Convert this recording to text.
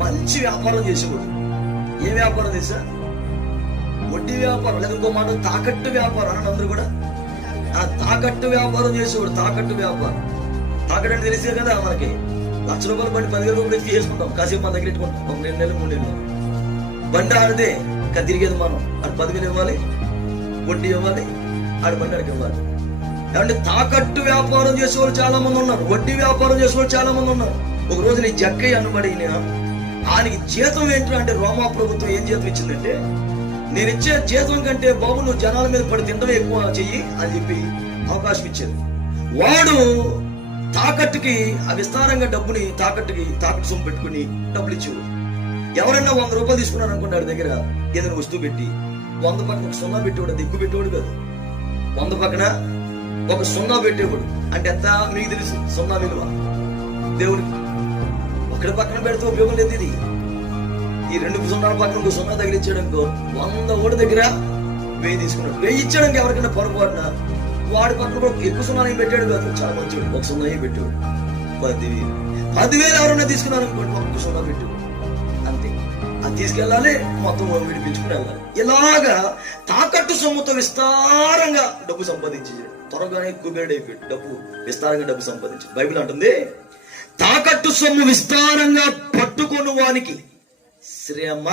మంచి వ్యాపారం చేసేవాడు. ఏ వ్యాపారం చేశా వడ్డీ వ్యాపారం లేదా ఇంకో మాట తాకట్టు వ్యాపారం అని అందరూ కూడా ఆ తాకట్టు వ్యాపారం చేసేవాడు తాకట్టు వ్యాపారం. తాకట్టు అంటే తెలిసే కదా మనకి. లక్ష రూపాయలు బండి పదివేల రూపాయలు ఎత్తి చేసుకుంటాం కాసేపు మన దగ్గర పెట్టుకుంటాం ఒక రెండు నెలలు మూడు నెలలు. బండి ఆడితే ఇంకా తిరిగేది మనం. అది పదివేలు ఇవ్వాలి వడ్డీ ఇవ్వాలి ఆడి బండి ఆడికి ఇవ్వాలి. ఏమంటే తాకట్టు వ్యాపారం చేసేవాళ్ళు చాలా మంది ఉన్నారు. వడ్డీ వ్యాపారం చేసేవాళ్ళు చాలా మంది ఉన్నారు. ఒక రోజు నీ జక్కయ్య అనబడి నేను ఆయనకి జీతం ఏంటి అంటే రోమా ప్రభుత్వం ఏం జీతం ఇచ్చిందంటే నేను ఇచ్చే జీతం కంటే బాబు నువ్వు జనాల మీద పడి తినడం ఎక్కువ చెయ్యి అని చెప్పి అవకాశం ఇచ్చేది వాడు తాకట్టుకి ఆ విస్తారంగా డబ్బుని తాకట్టుకి తాకట్టు సొమ్ము పెట్టుకుని డబ్బులు ఇచ్చేవాడు. ఎవరైనా వంద రూపాయలు తీసుకున్నారు అనుకుంటాడు దగ్గర ఏదైనా వస్తువు పెట్టి వంద పక్కన ఒక సున్నా పెట్టేవాడు దిగ్గు పెట్టేవాడు కాదు. వంద పక్కన ఒక సున్నా పెట్టేవాడు. అంటే ఎంత? మీకు తెలుసు సున్నా విలువ. దేవుడికి ఇక్కడ పక్కన పెడితే ఉపయోగం లేదు ఇది. ఈ రెండు సున్నాల పక్కన ఒక సున్నా తగిలించాడు వంద ఓడి దగ్గర వెయ్యి తీసుకున్నాడు. వెయ్యి ఇచ్చాడానికి ఎవరికైనా పొరపాటున? వాడి పక్కన కూడా ఎక్కువ సున్నా పెట్టాడు కాదు చాలా మంచివాడు ఒక సున్నా పెట్టాడు. పదివేలు పదివేలు ఎవరైనా తీసుకున్నారు అనుకోండి ఒక్క సున్నా పెట్టు అంతే. అది తీసుకెళ్ళాలి మొత్తం విడిపించుకుని వెళ్ళాలి. ఇలాగా తాకట్టు సొమ్ముతో విస్తారంగా డబ్బు సంపాదించి త్వరగానే కుబేరుడు అయిపోయాడు. డబ్బు విస్తారంగా డబ్బు సంపాదించి బైబిల్ అంటుంది తాకట్టు సొమ్ము విస్తారంగా పట్టుకొని వానికి. శ్రమ